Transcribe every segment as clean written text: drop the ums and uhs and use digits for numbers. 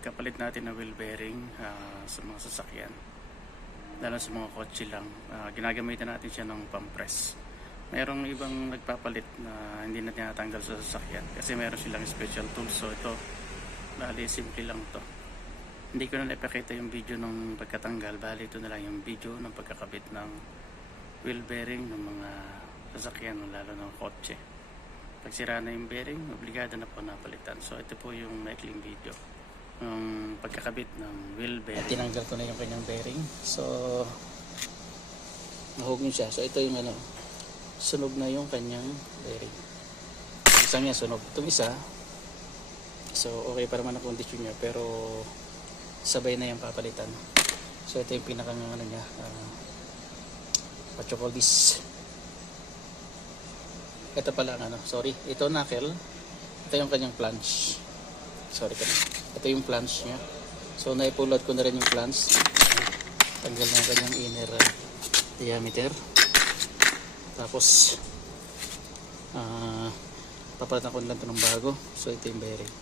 pagkapalit natin ng wheel bearing sa mga sasakyan, lalo sa mga kotse lang, ginagamitan natin siya ng pump press. Merong ibang nagpapalit na hindi na tinatanggal sa sasakyan kasi meron silang special tools. So ito, bali simple lang to. Hindi ko na ipakita yung video ng pagkatanggal, bali ito na lang yung video ng pagkakabit ng wheel bearing ng mga sasakyan, lalo ng kotse. Pag sira na yung bearing, obligado na po napalitan. So ito po yung maikling video ng pagkakabit ng wheel bearing. Tinanggal ko na yung kanyang bearing. So nahugin siya. So ito yung sunog na yung kanyang bearing. Isang niya sunog. Itong isa, so okay pa naman ang kondisyon niya, pero sabay na yung papalitan. So ito yung pinakang niya, what you call this, ito pala sorry, ito knuckle, ito yung kanyang flange, sorry ka na, ito yung flange niya. So naipulot ko na rin yung flange, tanggal na yung kanyang inner diameter. Tapos papalitan ko lang ito ng bago. So ito yung bearing,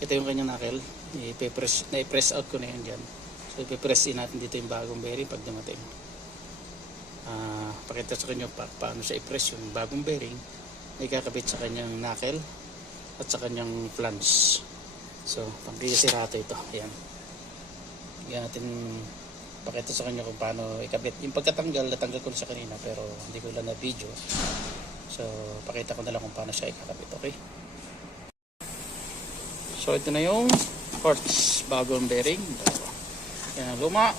ito yung kanyang knuckle, na-press out ko na yan dyan. So ipipress in natin dito yung bagong bearing pag dumating. Pakita sa kanyo paano siya i-press yung bagong bearing na ikakabit sa kanyang knuckle at sa kanyang flange. So pangkikisirato ito, ayan. Yan natin pakita sa kanyo kung paano ikabit. Yung pagkatanggal, natanggal ko na siya kanina pero hindi ko lang na video. So pakita ko na lang kung paano siya ikakabit, okay? So ito na yung parts, bagong bearing. Yan, luma,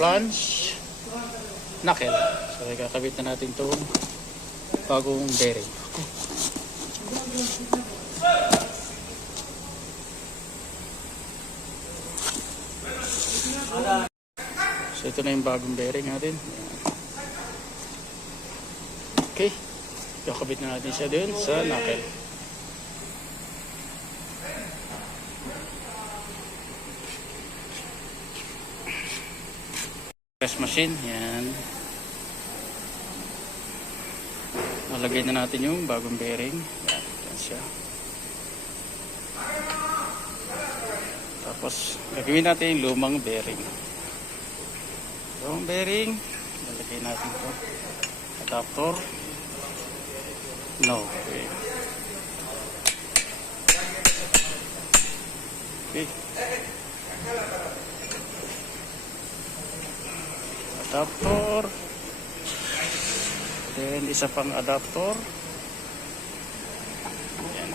flange, knuckle. So ikakabit na natin itong bagong bearing. So ito na yung bagong bearing natin. Okay, ikakabit na natin siya dun sa knuckle. Press machine, yan. Nalagay na natin yung bagong bearing. Yan siya. Tapos gagawin natin yung lumang bearing. Lumang bearing, nalagay natin ito. Adapter. No. Okay. Okay. Adapter. Then isa pang adapter. Ayan.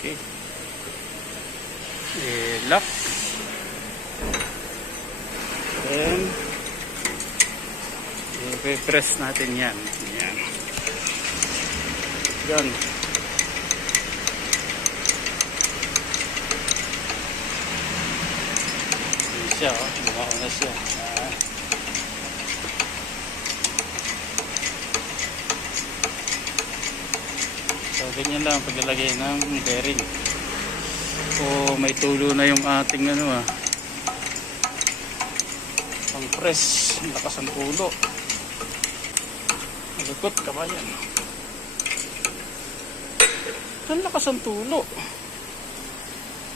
Okay. Lock. Then i-press natin yan. Ayan. Yan. Siya, lumaki na siya. So ganyan lang paglalagay ng bearing. O may tulo na yung ating pang press. Lakas ang tulo. Malikot kabayan. Ang lakas ang tulo.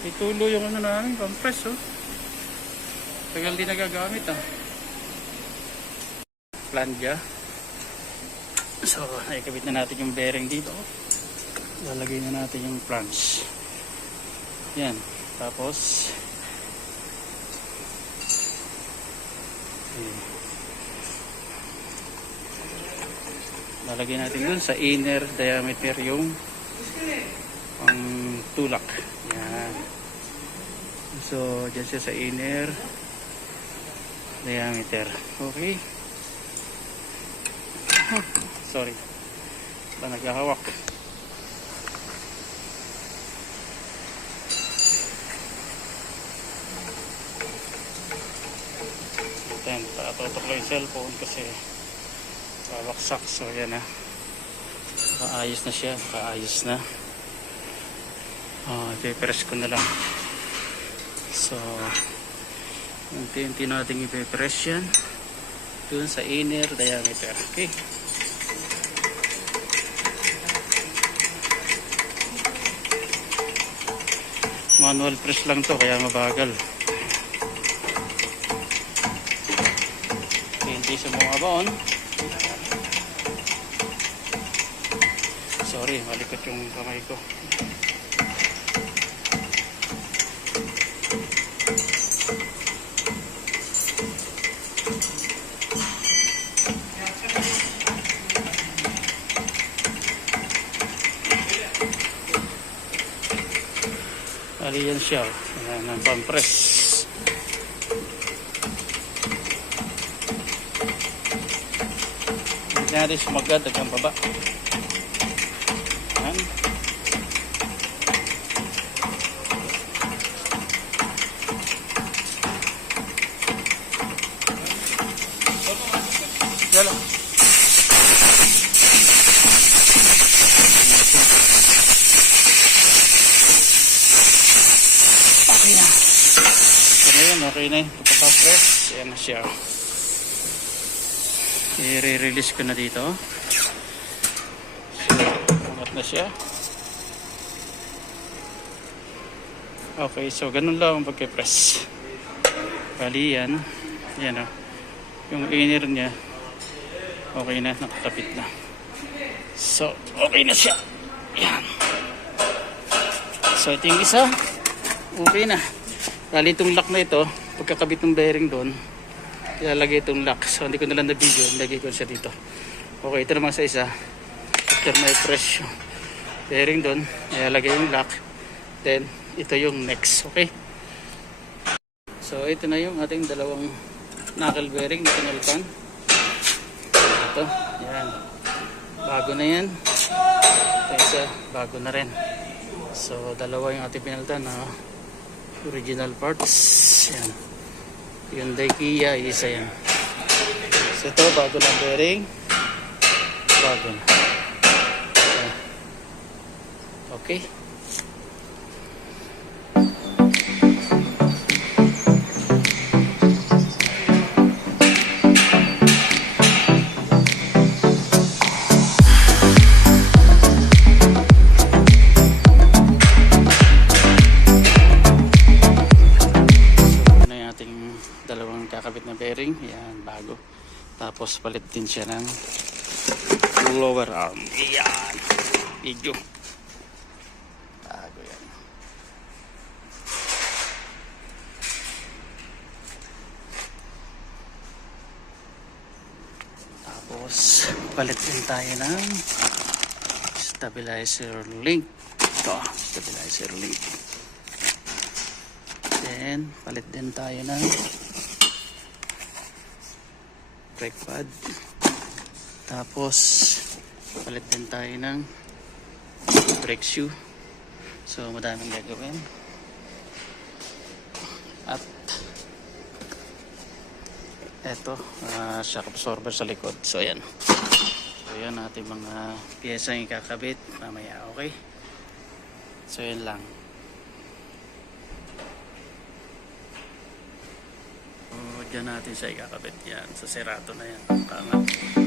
May tulo yung namin pang press, oh. Tagal din nagagamit, Flange. So nakikabit na natin yung bearing dito. Lalagay na natin yung flange. Yan. Tapos lalagay natin dun sa inner diameter yung pang tulak. Yan. So dyan siya sa inner diameter. Okay. Sorry. Ba naghahawak. Then, patutok lang yung cellphone kasi babaksak. So yan kaayos na siya. Kaayos na. Ipipress ko na lang. So unti-unti natin ipipress yan dun sa inner diameter. Okay. Manual press lang to kaya mabagal. Hindi sa mga baon. Sorry, malikot yung kamay ko. Ali yan siya. Ayan ang pampress. Hindi natin sumagad hanggang baba. Ayan. Yala. Okay na. So ngayon, okay na yun. Pagka-press, ayan na siya. I-release ko na dito. So, angat na siya. Okay, so ganun lang ang pagka-press. Bali yan. Yan o. Yung inner niya, okay na, nakakapit na. So, okay na siya. Yan. So, ito yung isa. Okay na. Bali itong lock na ito, pagkakabit ng bearing doon, ilalagay itong lock. So, hindi ko nalang na video, ilagay ko siya dito. Okay, ito naman sa isa. After may press yung bearing doon, ilalagay yung lock. Then, ito yung next. Okay? So, ito na yung ating dalawang knuckle bearing na pinalitan. Ito, yan. Bago na yan. Ito isa, bago na rin. So, dalawa yung ating pinalitan na original parts. Yan. Hyundai Kia, isa yan. So, ito, bago na bearing. Bago na. Okay. Dalawang kakabit na bearing, yan, bago. Tapos palit din siya ng lower arm, yan, video, bago yan. Tapos palit din tayo ng stabilizer link. Ito, stabilizer link. Then palit din tayo ng brake pad. Tapos palit din tayo ng brake shoe. So madaming gagawin. At eto, shock absorber sa likod. So ayan. So ayan ating mga piyesa yung ikakabit mamaya. Okay. So ayan lang. Diyan natin siya ikakabit yan. Sa serato na yan. Pangat.